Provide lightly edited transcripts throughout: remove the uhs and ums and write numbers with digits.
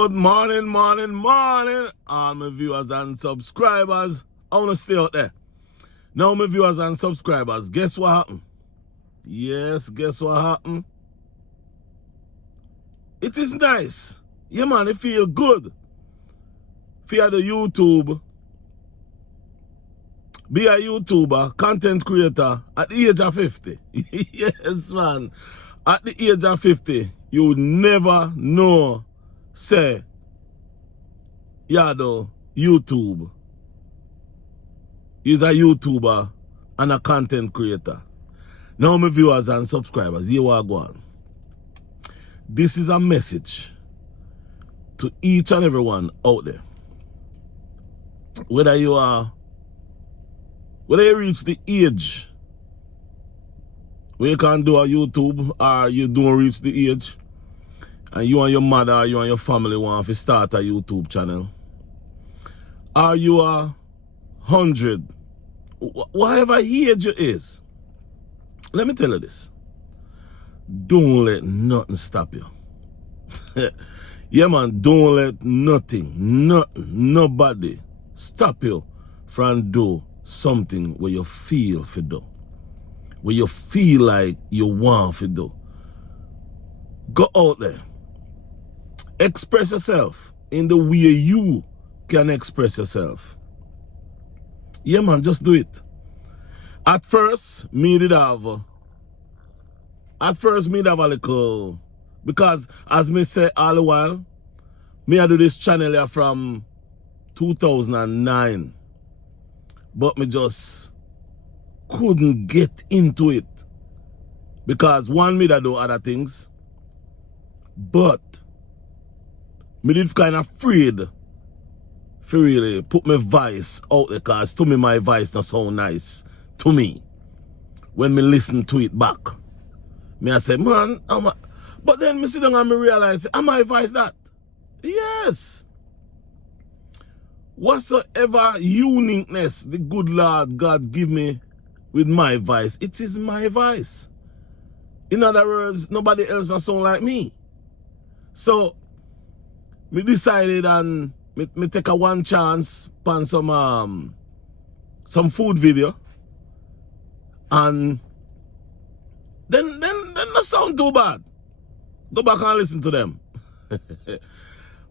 Good morning, morning, morning, all my viewers and subscribers. I want to stay out there. Now, my viewers and subscribers, guess what happened? Yes, guess what happened? It is nice. Yeah, man, it feel good. Fear the YouTube. Be a YouTuber, content creator at the age of 50. Yes, man. At the age of 50, you never know, say, yeah, though, YouTube. He's a YouTuber and a content creator. Now, my viewers and subscribers, here we go on. This is a message to each and everyone out there. Whether you reach the age where you can do a YouTube or you don't reach the age and you and your mother or you and your family want to start a YouTube channel, or you are 100, whatever age you is, let me tell you this. Don't let nothing stop you. Yeah, man, don't let nobody stop you from do something where you feel for do. Where you feel like you want to do. Go out there. Express yourself in the way you can express yourself. Yeah, man, just do it. At first, me did have a little, because as me say all the while, me I do this channel here from 2009. But me just couldn't get into it. Because one, me that do other things. But me did kind of afraid to really put my voice out there, because to me my voice not sound nice to me. When me listen to it back. Me I say, man, but then me sit down and me realize, am I voice that? Yes. Whatsoever uniqueness the good Lord God give me with my voice, it is my voice. In other words, nobody else does sound like me. So, me decided and me take a one chance on some food video, and then not sound too bad. Go back and listen to them.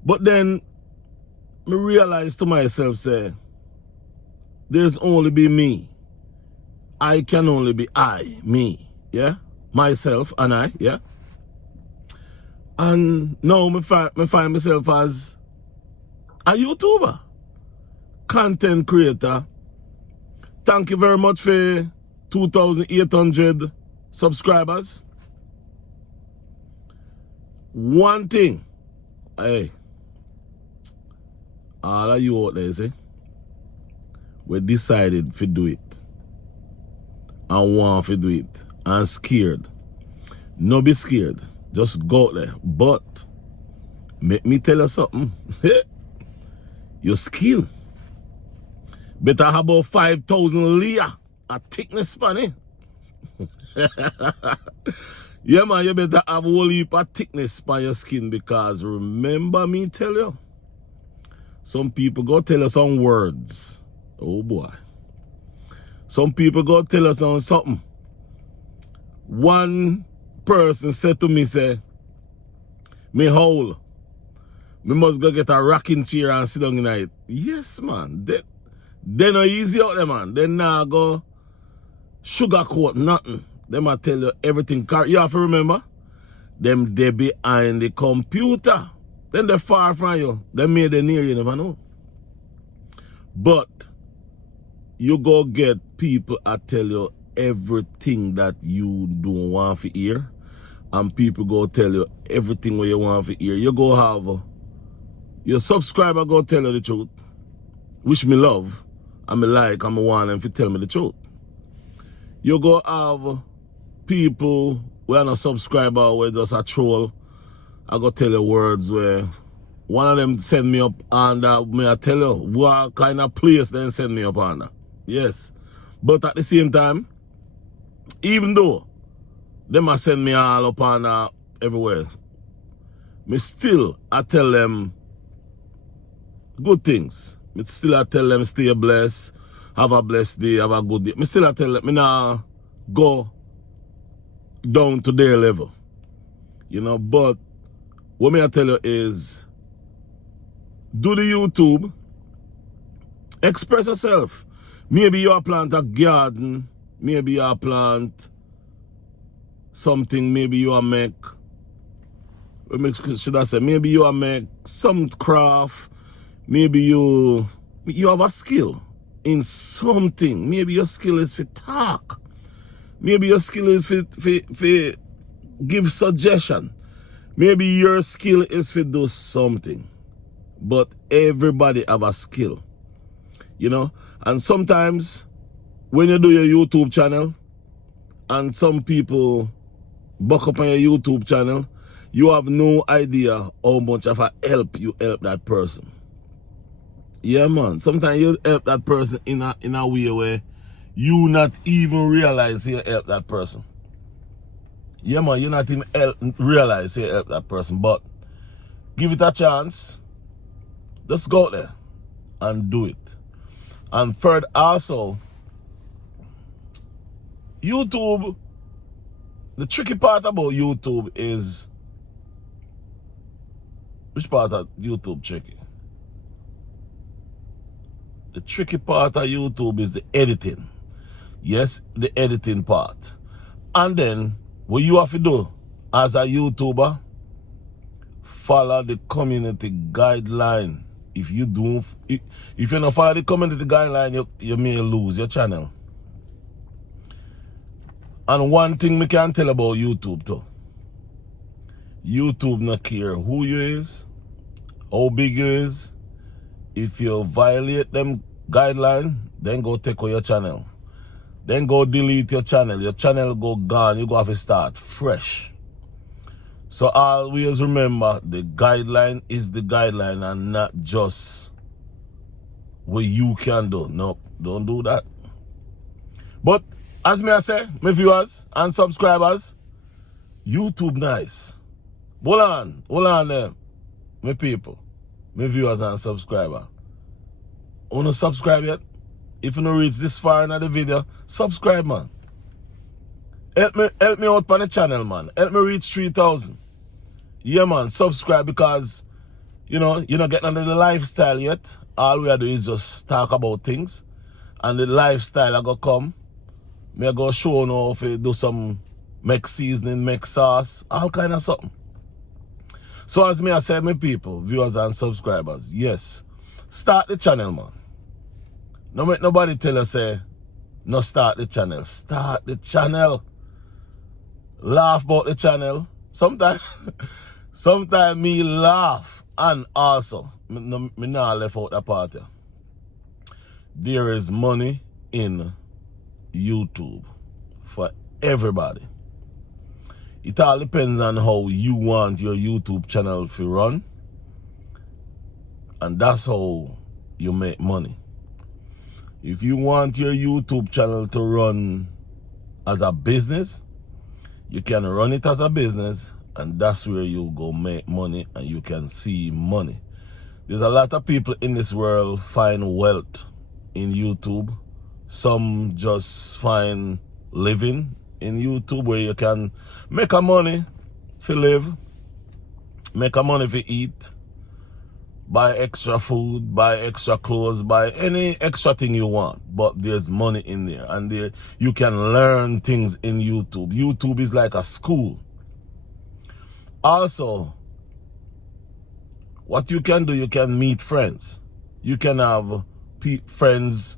But then I realized to myself, say, there's only be me. I can only be me, yeah? Myself and I, yeah? And now I find myself as a YouTuber, content creator. Thank you very much for 2,800 subscribers. One thing, hey, all of you out there, see, we decided to do it and want to do it and scared. No be scared, just go out there. But make me tell you something. Your skill better have about 5,000 layer a thickness span. Yeah, man, you better have a whole heap of thickness by your skin, because remember me tell you, some people go tell us some words. Oh boy. Some people go tell us on something. One person said to me, say, me howl. Me must go get a rocking chair and sit down in it. Yes, man. They no easy out there, man. They now go sugarcoat nothing. Them I tell you everything. You have to remember, them they behind the computer. Then they're far from you. They made it near you, never know. But you go get people I tell you everything that you don't want to hear. And people go tell you everything what you want to hear. You go have your subscriber go tell you the truth, which me love, and me like, and me want them to tell me the truth. You go have people who are not subscriber, where just a troll. I go tell you words where one of them send me up and may I tell you what kind of place they send me up on. Yes. But at the same time, even though they must send me all up on everywhere, me still I tell them good things. Me still I tell them stay blessed, have a blessed day, have a good day. Me still I tell them me nah go down to their level. You know, but what me I tell you is do the YouTube, express yourself. Maybe you plant a garden, maybe you plant something, maybe you make, should I say, maybe you make some craft, maybe you have a skill in something. Maybe your skill is for talk. Maybe your skill is for give suggestion. Maybe your skill is for do something. But everybody have a skill. You know? And sometimes when you do your YouTube channel and some people buck up on your YouTube channel, you have no idea how much of a help you help that person. Yeah, man. Sometimes you help that person in a way where you not even realize you help that person. Yeah, man. You not even realize you help that person. But give it a chance. Just go out there and do it. And third, also, YouTube, the tricky part about YouTube is, which part of YouTube tricky? The tricky part of YouTube is the editing. Yes, the editing part. And then, what you have to do as a YouTuber, follow the community guideline. If you don't follow the community guideline, you may lose your channel. And one thing me can tell about YouTube too. YouTube not care who you is, how big you is. If you violate them guideline, then go take away your channel. Then go delete your channel. Your channel go gone. You go have to start fresh. So always remember, the guideline is the guideline and not just what you can do. No, don't do that. But as me I say, my viewers and subscribers, YouTube nice. Hold on there, my people, my viewers and subscribers. Wanna subscribe yet? If you don't reach this far in the video, subscribe, man. Help me out on the channel, man. Help me reach 3,000. Yeah, man, subscribe because, you know, you're not getting under the lifestyle yet. All we are doing is just talk about things. And the lifestyle I go come. Me I go show now if you do some make seasoning, make sauce, all kind of something. So as me I said, my people, viewers and subscribers, yes, start the channel, man. No make nobody tell us, say, no start the channel. Start the channel. Laugh about the channel. Sometimes me laugh. And also, me not left out the party. There is money in YouTube for everybody. It all depends on how you want your YouTube channel to run. And that's how you make money. If you want your YouTube channel to run as a business, you can run it as a business, and that's where you go make money and you can see money. There's a lot of people in this world find wealth in YouTube. Some just find living in YouTube where you can make a money to live, make a money to eat, buy extra food, buy extra clothes, buy any extra thing you want. But there's money in there. And there you can learn things in YouTube. YouTube is like a school. Also, what you can do, you can meet friends. You can have friends.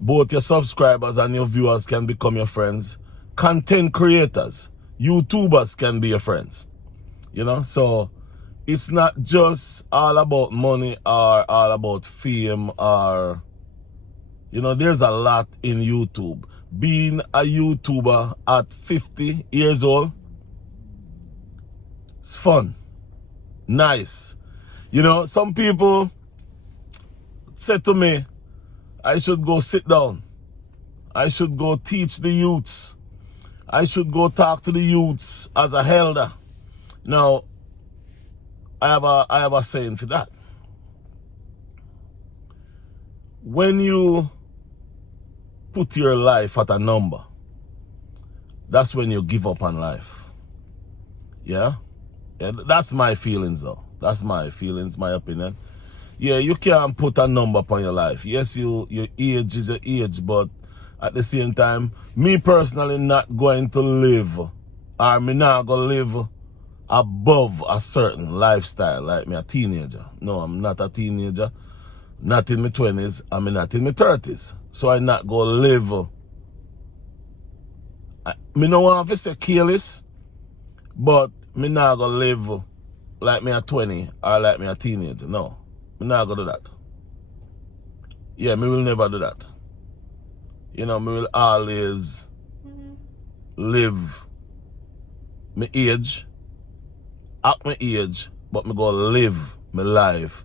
Both your subscribers and your viewers can become your friends. Content creators, YouTubers can be your friends. You know, so it's not just all about money or all about fame or, you know, there's a lot in YouTube. Being a YouTuber at 50 years old, it's fun, nice. You know, some people said to me, I should go sit down. I should go teach the youths. I should go talk to the youths as a elder. Now, I have a saying for that. when you put your life at a number, that's when you give up on life. Yeah? That's my feelings though. That's my feelings, my opinion. Yeah, you can't put a number upon your life. Yes, your age is your age, but at the same time, me personally not going to live, or me not going to live above a certain lifestyle like me a teenager. No, I'm not a teenager. Not in my 20s, I'm not in my 30s. So I not go live. Me no want to say careless, but me not go live like me a 20 or like me a teenager. No, me not go do that. Yeah, me will never do that. You know, me will always live my age, at my age, but me go live my life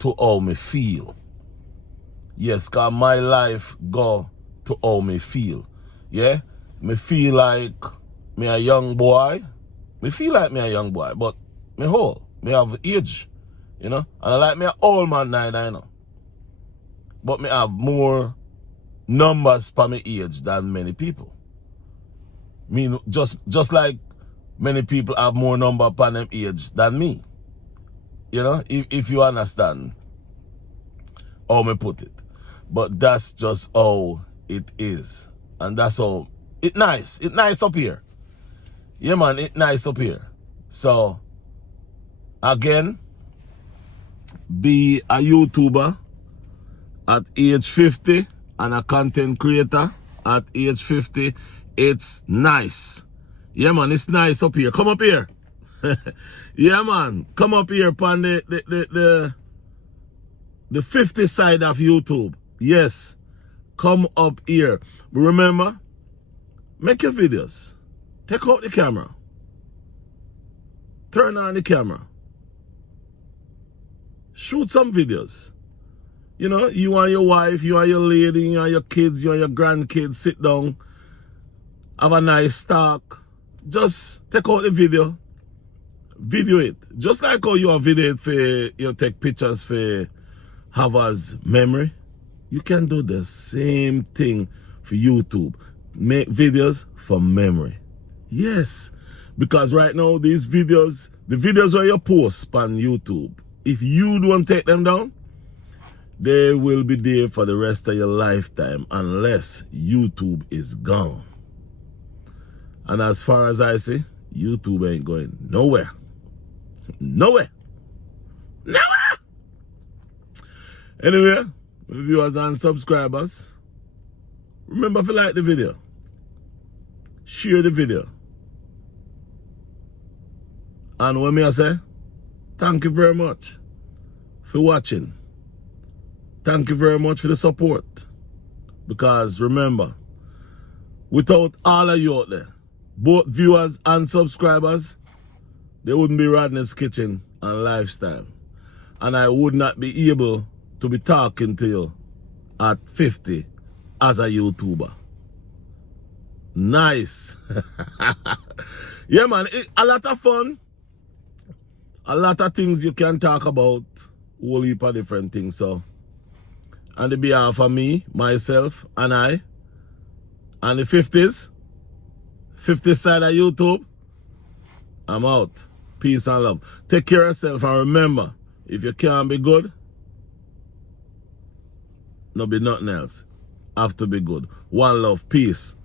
to how me feel. Yes, cause my life go to how me feel. Yeah? Me feel like me a young boy. Me feel like me a young boy, but me old. Me have age. You know? And I like me a old man now, you know. But me have more numbers for my age than many people. Me just like many people have more number upon them age than me. You know, if you understand how me put it. But that's just how it is. And that's how it nice. It nice up here. Yeah man, it nice up here. So again, be a YouTuber at age 50 and a content creator at age 50. It's nice. Yeah man, it's nice up here. Come up here. Yeah man, come up here upon the 50 side of YouTube. Yes, come up here. Remember, make your videos. Take out the camera. Turn on the camera. Shoot some videos. You know, you and your wife, you and your lady, you and your kids, you and your grandkids sit down, have a nice talk. Just take out the video. Video it. Just like how you are video it for, you take pictures for have as memory. You can do the same thing for YouTube. Make videos for memory. Yes. Because right now, these videos, the videos where you post on YouTube, if you don't take them down, they will be there for the rest of your lifetime unless YouTube is gone. And as far as I see, YouTube ain't going nowhere. Nowhere. Nowhere. Anyway, viewers and subscribers, remember to like the video. Share the video. And when I say, thank you very much for watching. Thank you very much for the support. Because remember, without all of you out there, both viewers and subscribers, there wouldn't be Rodney's Kitchen and Lifestyle. And I would not be able to be talking to you at 50 as a YouTuber. Nice. Yeah, man, a lot of fun. A lot of things you can talk about. Whole heap of different things. So, on the behalf of me, myself, and I, and the 50s side of YouTube, I'm out. Peace and love. Take care of yourself and remember, if you can't be good, no be nothing else. Have to be good. One love. Peace.